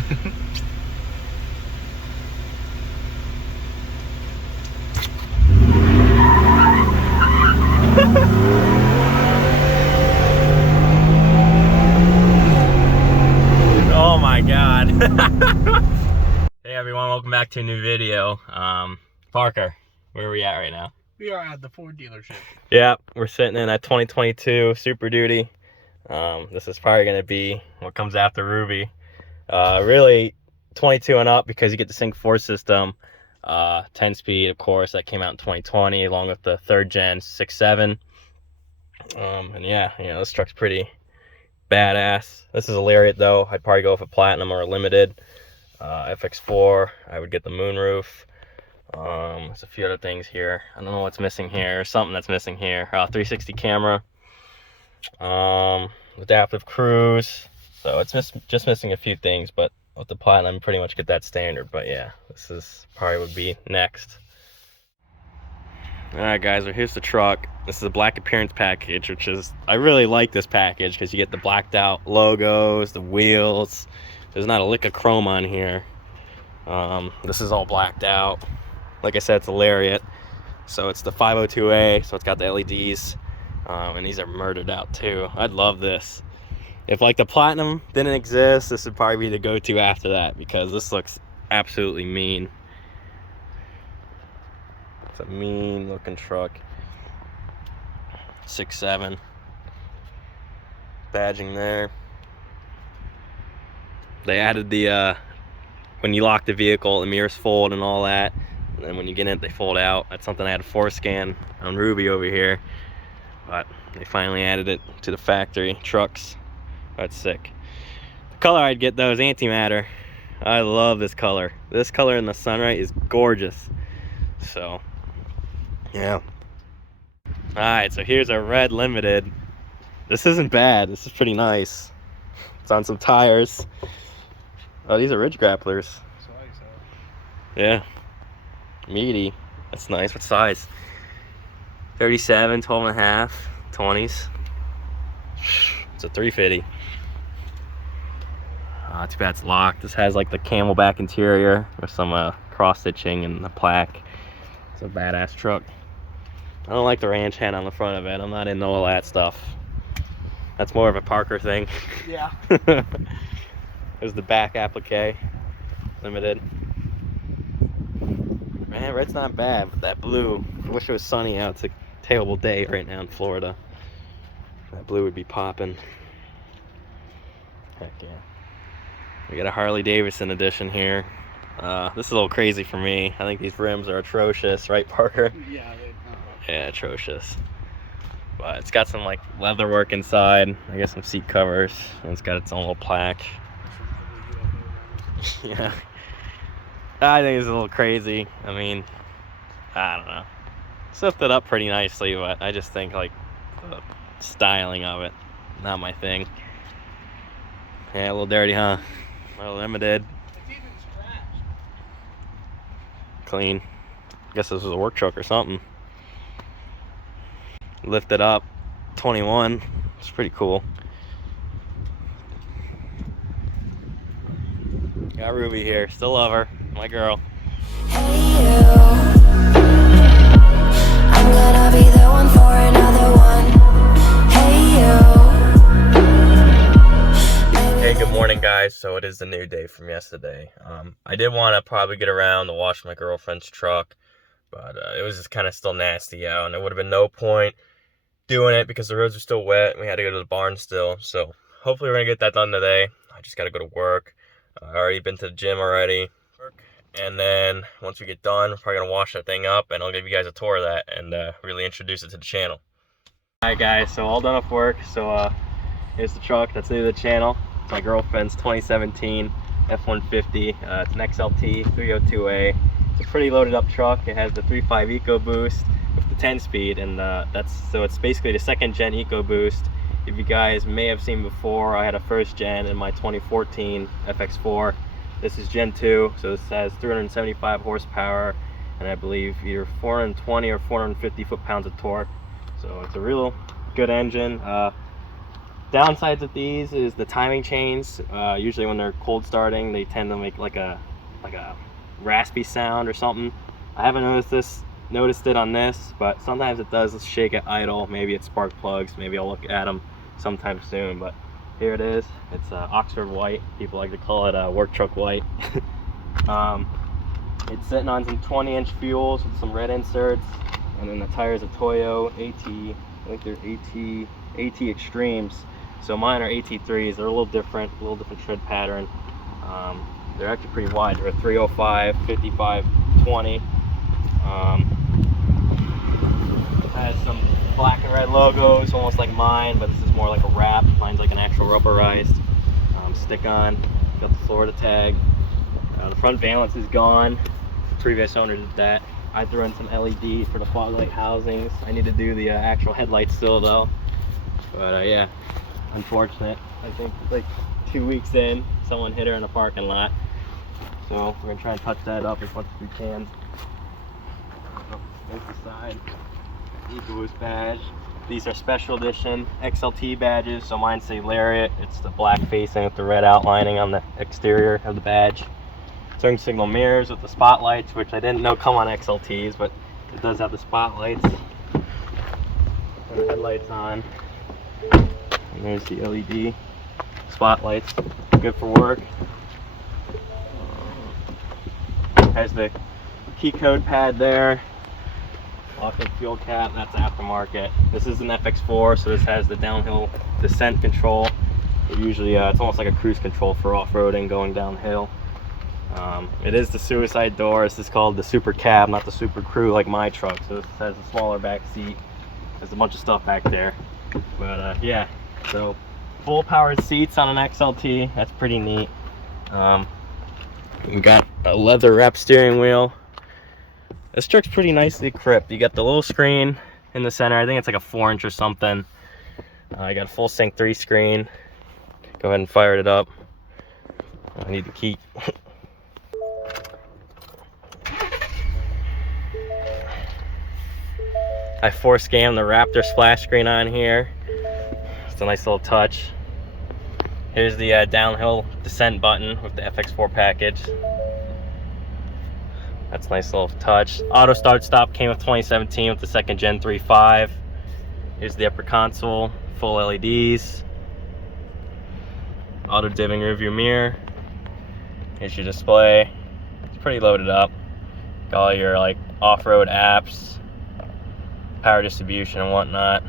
Oh my god. Hey everyone, welcome back to a new video. Parker, where are we at right now? We are at the Ford dealership. Yeah, we're sitting in a 2022 Superduty. This is probably going to be what comes after Ruby. Really 22 and up, because you get the Sync 4 system, 10 speed, of course, that came out in 2020 along with the 3rd gen 6.7. And yeah, this truck's pretty badass. This is a Lariat though. I'd probably go with a Platinum or a Limited. FX4, I would get the moonroof. There's a few other things here. I don't know what's missing here. Something that's missing here. 360 camera. Adaptive cruise. So it's just missing a few things, but with the Platinum, pretty much get that standard. But yeah, this is probably would be next. Alright guys, well, here's the truck. This is a black appearance package, which is, I really like this package because you get the blacked out logos, the wheels. There's not a lick of chrome on here. This is all blacked out. Like I said, it's a Lariat, so it's the 502A, so it's got the LEDs, and these are murdered out too. I'd love this. If like the Platinum didn't exist, this would probably be the go-to after that, because this looks absolutely mean. It's a mean looking truck. 6.7 badging there. They added the when you lock the vehicle, the mirrors fold and all that, and then when you get in it, they fold out. That's something I had to force scan on Ruby over here, but they finally added it to the factory trucks. That's sick. The color I'd get though is antimatter. I love this color. This color in the sunlight is gorgeous. So yeah. Alright, so here's our red Limited. This isn't bad. This is pretty nice. It's on some tires. Oh, these are ridge grapplers. Yeah. Meaty. That's nice. What size? 37, 12 and a half, 20s. It's a 350. Too bad it's locked. This has like the camelback interior with some cross stitching and the plaque. It's a badass truck. I don't like the ranch hand on the front of it. I'm not into all that stuff. That's more of a Parker thing. Yeah. There's the back applique. Limited. Man, red's not bad, but that blue, I wish it was sunny out. It's a terrible day right now in Florida. That blue would be popping. Heck yeah. We got a Harley Davidson edition here. This is a little crazy for me. I think these rims are atrocious, right, Parker? Yeah. Yeah, atrocious. But it's got some like leather work inside. I guess some seat covers, and it's got its own little plaque. Yeah. I think it's a little crazy. I mean, I don't know. Stuffed it up pretty nicely, but I just think like the styling of it, not my thing. Yeah, a little dirty, huh? A little Limited. It's even scratched. Clean. Guess this was a work truck or something. Lift it up. 21. It's pretty cool. Got Ruby here. Still love her. My girl. Hey you, I'm gonna be the one for another one. Hey you. Hey, good morning guys. So it is a new day from yesterday. I did want to probably get around to wash my girlfriend's truck, but it was just kind of still nasty out, and there would have been no point doing it because the roads are still wet and we had to go to the barn still. So hopefully we're gonna get that done today. I just got to go to work. I already been to the gym already, and then once we get done, we're probably gonna wash that thing up, and I'll give you guys a tour of that and really introduce it to the channel. Alright guys, so all done with work. So here's the truck that's new to the channel. It's my girlfriend's 2017 F-150. It's an XLT 302A. It's a pretty loaded up truck. It has the 3.5 EcoBoost with the 10 speed, and it's basically the 2nd gen EcoBoost. If you guys may have seen before, I had a 1st gen in my 2014 FX4. This is gen 2, so this has 375 horsepower and I believe either 420 or 450 foot-pounds of torque. So it's a real good engine. Downsides of these is the timing chains. Usually when they're cold starting, they tend to make like a raspy sound or something. I haven't noticed it on this, but sometimes it does shake at idle. Maybe it's spark plugs. Maybe I'll look at them sometime soon. But here it is. It's Oxford white. People like to call it work truck white. It's sitting on some 20-inch fuels with some red inserts, and then the tires are Toyo AT. I think they're AT Extremes. So mine are AT3s. They're a little different tread pattern. They're actually pretty wide. They're a 305, 55, 20. Has some black and red logos, almost like mine, but this is more like a wrap. Mine's like an actual rubberized stick-on. Got the Florida tag. The front valance is gone. Previous owner did that. I threw in some LED for the fog light housings. I need to do the actual headlights still though. But yeah, unfortunate. I think like 2 weeks in, someone hit her in a parking lot. So we're gonna try and touch that up as much as we can. There's the side. EcoBoost badge. These are special edition XLT badges. So mine say Lariat. It's the black facing with the red outlining on the exterior of the badge. Turn signal mirrors with the spotlights, which I didn't know come on XLTs, but it does have the spotlights. And the headlights on. And there's the LED spotlights. Good for work. Has the key code pad there. Lock-in fuel cap, that's aftermarket. This is an FX4, so this has the downhill descent control. Usually it's almost like a cruise control for off-roading going downhill. It is the suicide door. This is called the Super Cab, not the Super Crew like my truck. So this has a smaller back seat. There's a bunch of stuff back there. But yeah, so full powered seats on an XLT. That's pretty neat. We got a leather wrap steering wheel. This truck's pretty nicely equipped. You got the little screen in the center. I think it's like a 4-inch or something. I got a full Sync 3 screen. Go ahead and fire it up. I need the key. I force scanned the Raptor splash screen on here. It's a nice little touch. Here's the downhill descent button with the FX4 package. That's a nice little touch. Auto start stop came with 2017 with the second gen 3.5. Here's the upper console, full LEDs. Auto dimming rearview mirror. Here's your display. It's pretty loaded up. Got all your like off-road apps, power distribution and whatnot.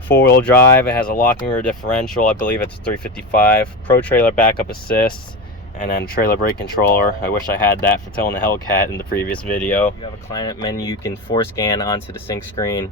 4-wheel drive. It has a locking rear differential. I believe it's 355. Pro trailer backup assist. And then trailer brake controller. I wish I had that for towing the Hellcat in the previous video. You have a climate menu you can force scan onto the sync screen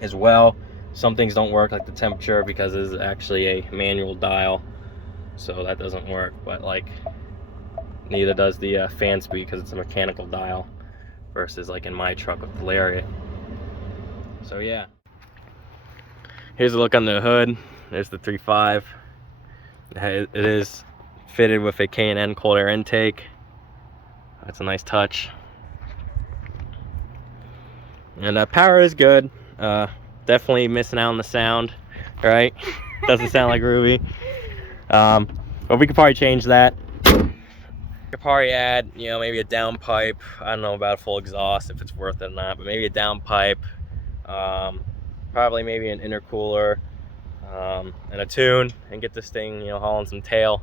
as well. Some things don't work, like the temperature, because it is actually a manual dial, so that doesn't work. But like, neither does the fan speed, because it's a mechanical dial versus like in my truck with the Lariat. So yeah. Here's a look on the hood. There's the 3.5. It is fitted with a K&N cold air intake. That's a nice touch. And power is good. Definitely missing out on the sound, right? Doesn't sound like Ruby. But we could probably change that. We could probably add, you know, maybe a downpipe. I don't know about a full exhaust, if it's worth it or not, but maybe a downpipe. Probably maybe an intercooler and a tune, and get this thing, you know, hauling some tail.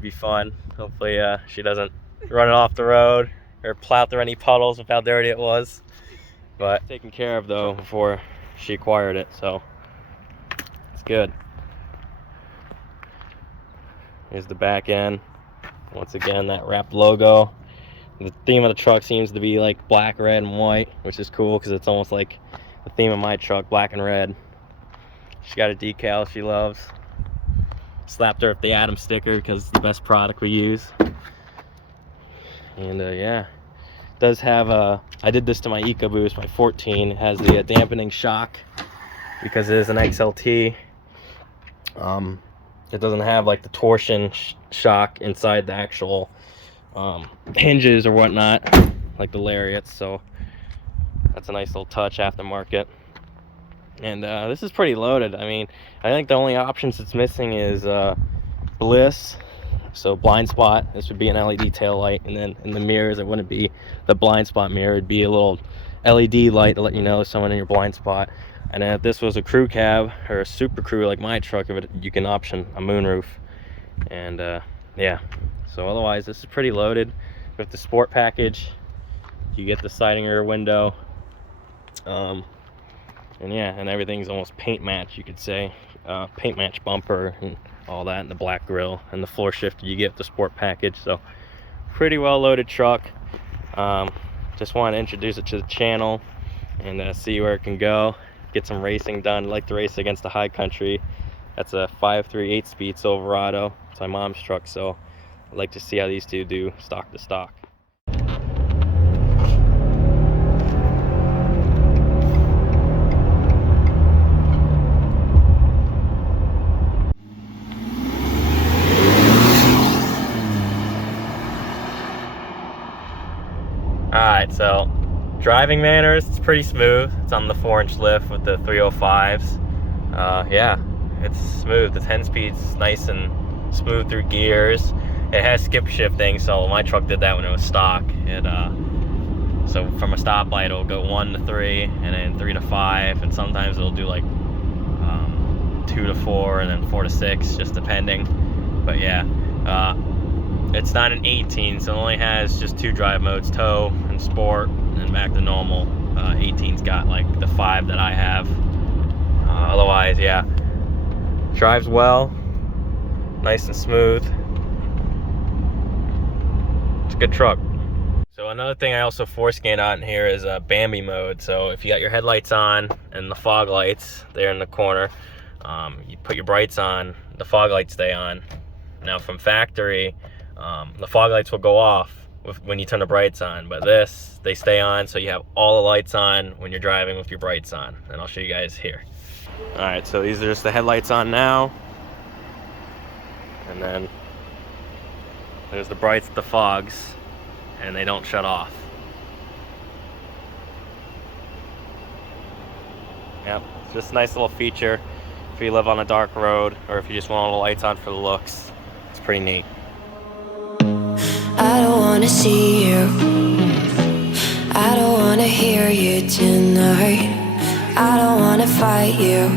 Be fun. Hopefully she doesn't run it off the road or plow through any puddles with how dirty it was. But taken care of though before she acquired it, so it's good. Here's the back end. Once again, that wrapped logo. The theme of the truck seems to be like black, red, and white, which is cool because it's almost like the theme of my truck, black and red. She got a decal she loves. Slapped her with the Atom sticker because it's the best product we use. And yeah, it does have I did this to my EcoBoost, my 14. It has the dampening shock because it is an XLT. It doesn't have like the torsion shock inside the actual hinges or whatnot like the Lariats, so that's a nice little touch aftermarket. And this is pretty loaded. I mean, I think the only options it's missing is bliss, so blind spot. This would be an LED tail light, and then in the mirrors it wouldn't be the blind spot mirror, it'd be a little LED light to let you know there's someone in your blind spot. And then if this was a crew cab or a super crew like my truck, you can option a moonroof. And yeah, so otherwise this is pretty loaded. With the sport package, you get the sliding rear window, and yeah, and everything's almost paint match, you could say. Paint match bumper and all that, and the black grille and the floor shifter you get the sport package. So pretty well loaded truck. Just want to introduce it to the channel and see where it can go, get some racing done. I'd like to race against the high country. That's a 5.3 8-speed Silverado. It's my mom's truck, so I'd like to see how these two do stock to stock. Alright, so driving manners, it's pretty smooth. It's on the 4-inch lift with the 305s. Yeah, it's smooth. The 10-speed's nice and smooth through gears. It has skip shifting, so my truck did that when it was stock. So from a stoplight it'll go 1 to 3 and then 3 to 5, and sometimes it'll do like 2 to 4 and then 4 to 6, just depending. But yeah, it's not an 18, so it only has just 2 drive modes, tow and sport, and back to normal. 18's got like the 5 that I have. Otherwise, yeah, drives well, nice and smooth. It's a good truck. So another thing I also forescan on here is Bambi mode. So if you got your headlights on and the fog lights there in the corner, you put your brights on, the fog lights stay on. Now from factory, the fog lights will go off when you turn the brights on, but this, they stay on, so you have all the lights on when you're driving with your brights on, and I'll show you guys here. All right, so these are just the headlights on now, and then there's the brights, the fogs, and they don't shut off. Yep, it's just a nice little feature if you live on a dark road, or if you just want all the lights on for the looks. It's pretty neat. I don't wanna see you, I don't wanna hear you tonight. I don't wanna fight you,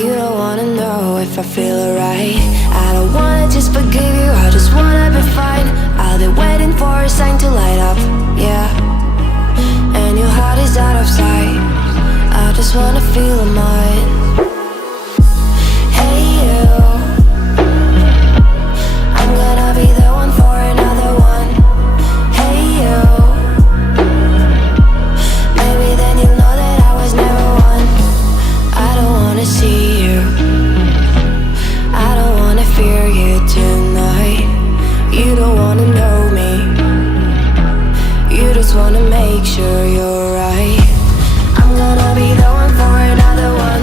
you don't wanna know if I feel alright. I don't wanna just forgive you, I just wanna be fine. I'll be waiting for a sign to light up, yeah. And your heart is out of sight, I just wanna feel mine. Hey you, I'm gonna be the one for another one. Hey you, maybe then you'll know that I was never one. I don't wanna see you, I don't wanna fear you tonight. You don't wanna know me, you just wanna make sure you're right. I'm gonna be the one for another one.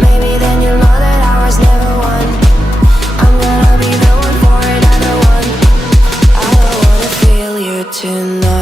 Maybe then you'll know that I was never one. I'm gonna be the one for another one. I don't wanna feel you tonight.